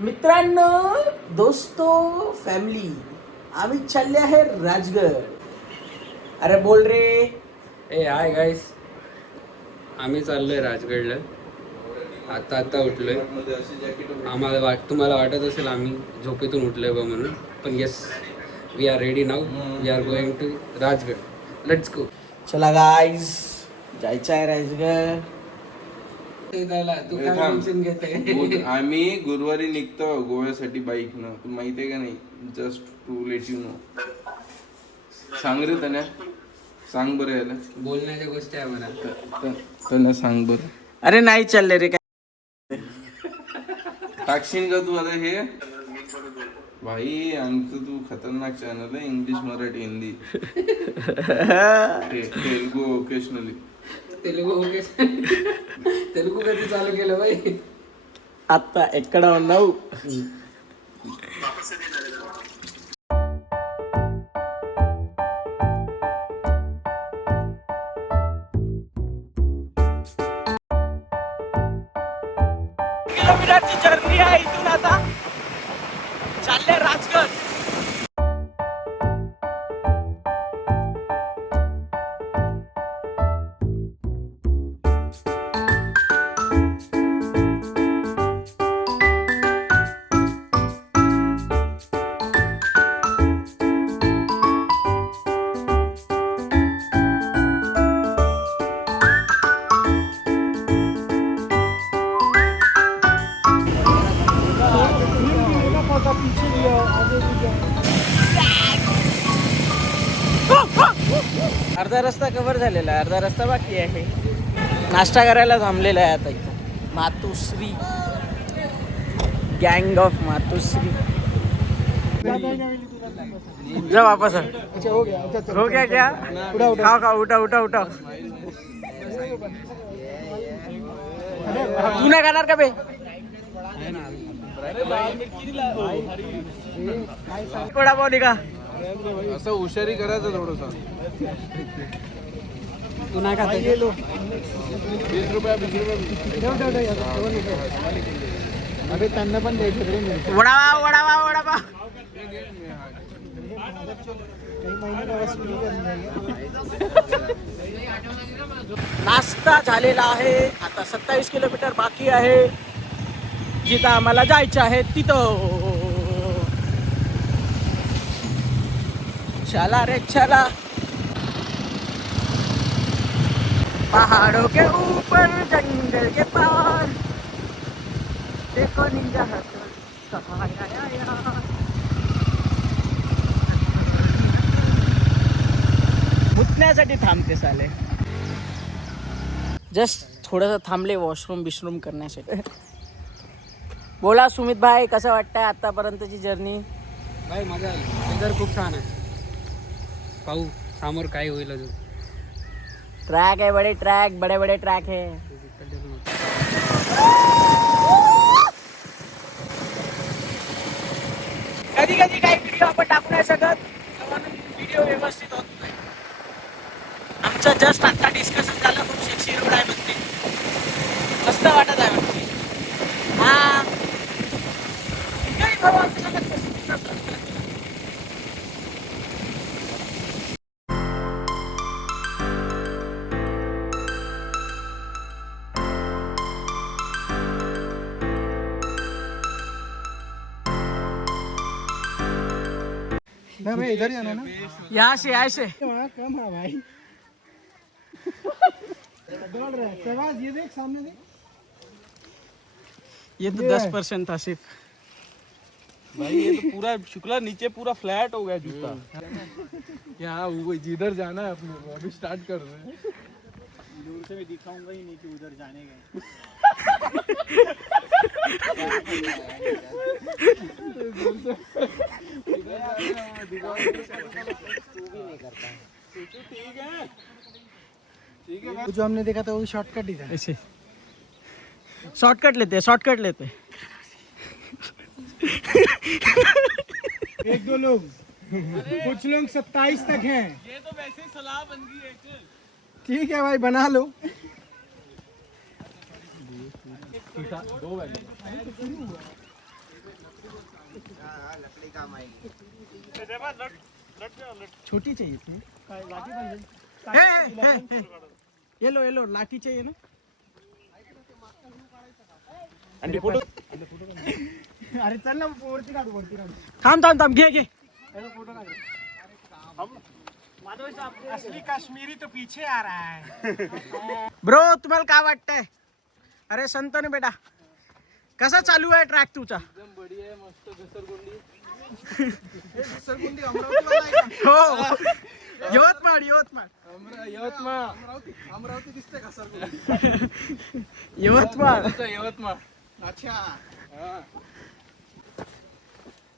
मित्रांनो, दोस्तो, फॅमिली, आम्ही चालले आहे राजगड. अरे बोल रे. ए हाय गाईस, आम्ही चाललोय राजगडला. आता उठलोय. तुम्हाला वाटत असेल आम्ही झोपेतून उठलोय बा म्हणून, पण yes, we are ready now. We are going to Rajgad. Let's go. चला गाईज, जायचं आहे राजगड. तू काय टेन्शन घेते? आम्ही गुरुवारी निघतो गोव्यासाठी बाईकनं. तू माहितीये का नाही? Just to let you know. सांग रे तन्या, सांग बरं याला. बोलण्याच्या गोष्टी आहे मला. तन्या सांग बरं. अरे नाही चालले रे काय. टाकशील का तू आता हे? भाई आमचं तू खतरनाक चॅनल आहे. English, Marathi, Hindi, Telugu occasionally. तेलुगू कधी चालू केलं बाई? आता 91. किलोमीटरची जर्नी आहे. इथून आता चालले राजगड. अर्धा रस्ता कव्हर झालेला आहे, अर्धा रस्ता बाकी आहे. नाश्ता करायला थांबलेला आहे आता इथं. मातोश्री, गँग ऑफ मातोश्री. जा वापस. हो गया क्या? खाओ खाओ, उठा उठा उठा. तू नाही खाणार का बे? वडापाव निघा. असं हुशारी करायचं थोडंसं. तू नाही खात? 20 रुपये. अबे त्यांना पण द्यायचं रे. वडापाव वडापाव वडापाव. काही महिने का वसूली करनी नाश्ता झालेला आहे. आता 27 किलोमीटर बाकी आहे. जिथं आम्हाला जायचं आहे तिथं. चला रे चला. पहाड़ों के ऊपर जंगल के पार देखो निंजा कहाँ आया. मुतण्यासाठी थांबते साले. जस्ट थोडंसं थांबले वॉशरूम बिशरूम करण्यासाठी. बोला सुमित भाई, कसं वाटतंय आतापर्यंतची जर्नी? भाई मजा आली. वेदर खूप छान आहे. पाहू समोर काय होईल अजून. ट्रॅक आहे, बडे बडे ट्रॅक है. कधी कधी काही व्हिडिओ आपण टाकू नाही शकत, व्हिडिओ व्यवस्थित होत नाही. आमचं जस्ट आता डिस्कशन झालं. खूप सेक्सी रोड आहे म्हणते, मस्त वाटत आहे म्हणते. हा काही भाऊ आमच्या सोबत ना भाई, इधर जाना ना. यहाँ से ऐसे. वहाँ कम है भाई. दौड़ रहा है शहबाज, ये देख सामने देख. ये तो 10% था सिर्फ. भाई ये तो पूरा शुक्ला नीचे पूरा फ्लैट हो गया जूता. यहाँ वो जिधर जाना है अपने को अभी स्टार्ट कर रहे हैं. दूर से मैं दिखाऊंगा ही नहीं कि उधर जाने का. जो हमने देखा था वो शॉर्टकट ही था. ऐसे शॉर्टकट लेते. एक दो लोग, कुछ लोग 27 तक हैं. ये तो वैसे ही सलाह बन गई है. ठीक है भाई, बना लो. छोटी चाहिए थी काय लाठी पाहिजे येलो येलो लाठी चाहिए ना अरे चल ना वरती काढू थांब थांब थांब घे घे असली काश्मीरी तो पीछे आ रहा है ब्रो तुम्हाला काय वाटतंय अरे संतोने बेटा कसा चालू आहे ट्रॅक तुझा एकदम बढिया आहे, मस्त घसरगुंडी. घसरगुंडी अमरावतीवाला आहे का? हो यवतमाळ यवतमाळ अमरावती दिसते घसरगुंडी. यवतमाळ यवतमाळ. अच्छा हा.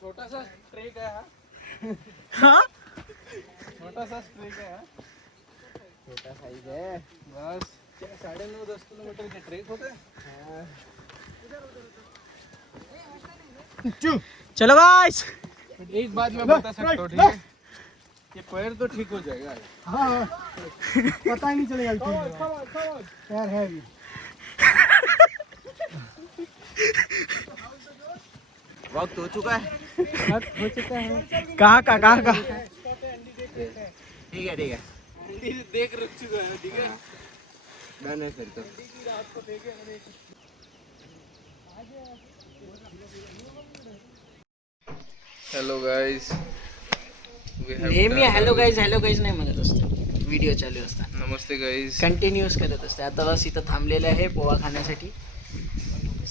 छोटासा ट्रेक आहे हा. हा छोटासा ट्रेक आहे हा. छोटा साईज आहे बस 9.5-10 किलोमीटर ट्रेक होते. चलो गाइस एक बात मैं बता सकता हूँ, ठीक है, ये पैर तो ठीक हो जाएगा. हाँ पता ही नहीं चलेगा यार है भी वक्त हो चुका है. हो चुका है कहाँ का ठीक है देख रुक चुका है. ठीक है डन है फिर तो. Hello guys. नेहमी हॅलो गाईज नाही म्हणत असते व्हिडिओ चालू असताना नमस्ते गाईज. कंटिन्यूअस करत असते. आता बस इथं थांबलेले आहे पोहा खाण्यासाठी.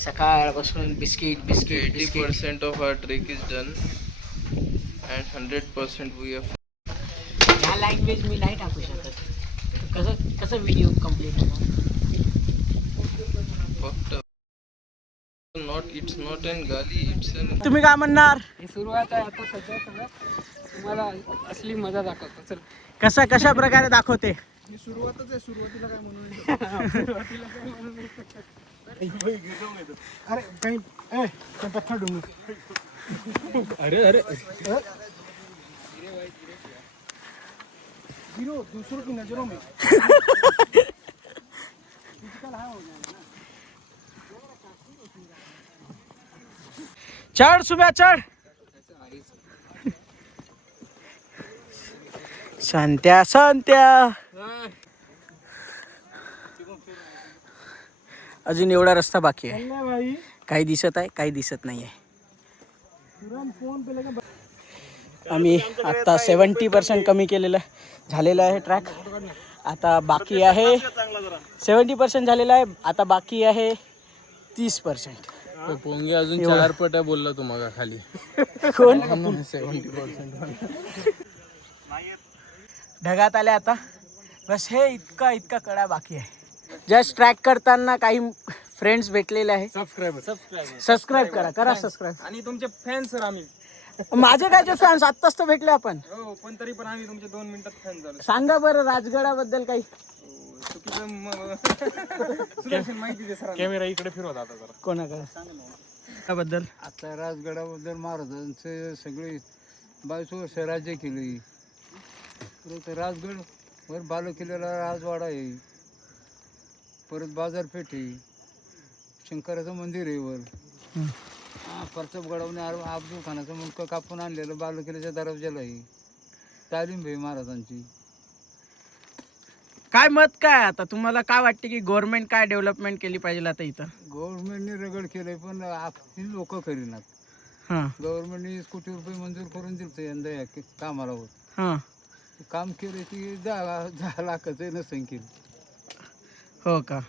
सकाळपासून biscuit 80% of our trek is done and 100% we have. ह्या लँग्वेज मी नाही टाकू शकत. कसं व्हिडिओ कम्प्लीट होणार. फक्त not an गाली, it's an. तुम्ही काय म्हणणार. ही सुरुवात आहे आता सध्या सगळं तुम्हाला असली मजा दाखवतो. चल कशा प्रकारे दाखवते. ही सुरुवातच आहे. सुरुवातीला काय म्हणून अरे काही पत्थर डूंगा. अरे गिरो दूसरों की नजरों में. चढ़ सुबह चढ़. संत्या अजून एवढा रस्ता बाकी आहे. काही दिसत आहे काही दिसत नाही आहे. आम्ही आता 70% कमी केलेलं झालेलं आहे ट्रॅक. आता बाकी आहे 70% झालेलं आहे. आता बाकी आहे 30%. पोंगे अजून 4 पट्या बोलला तुम्हाला खाली. कोण 70%. ढगात आले आता. बस हे इतका कडा बाकी आहे. जस्ट ट्रॅक करताना काही फ्रेंड्स भेटलेले आहे. सबस्क्राईब करा सबस्क्राईब. आणि तुमचे फॅन सर आम्ही. माझे काय फॅन्स आत्ताच तर भेटले आपण. हो पण तरी पण आम्ही तुमचे 2 मिनिटात फॅन झालो. सांगा बरं राजगडाबद्दल काही. चुकीचं सुदर्शन माहिती दे सर. कॅमेरा इकडे फिरवत आता जरा. कोणाकडे त्याबद्दल. आता राजगडाबद्दल महाराजांचे सगळे 22 वर्ष राज्य केले. परत राजगड वर बालेकिल्ल्याला राजवाडा आहे. परत बाजारपेठ आहे. शंकराचं मंदिर आहे वर. प्रतापगडावरून अफजल खानाचं मुंडकं कापून आणलेलं बालेकिल्ल्याच्या दरवाजाला आहे. तालीम भाई महाराजांची. काय मत काय आता तुम्हाला काय वाटते की गव्हर्नमेंट काय डेव्हलपमेंट केली पाहिजे आता इथं. गव्हर्नमेंटने रगड केलंय पण आपली लोक करीनात. हां गव्हर्नमेंटने 20 कोटी रुपये मंजूर करून दिलं यंदा या कामाला होत. हां काम केलं की 10 लाखाचं नसेल केलं. हो का.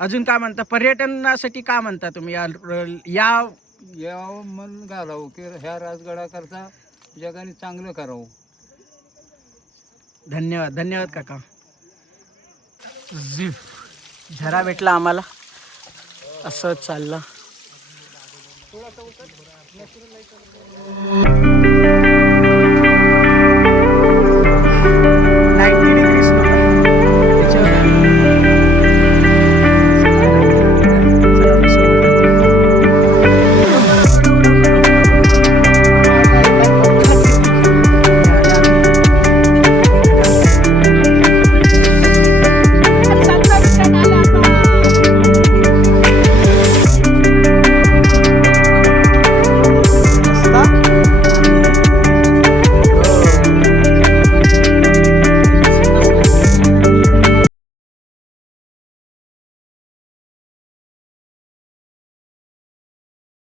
अजून काय म्हणता पर्यटनासाठी काय म्हणता तुम्ही यावं मन घालावं की ह्या राजगडाकरता जगाने चांगलं करावं. धन्यवाद काका. झरा भेटला आम्हाला. असं चाललं.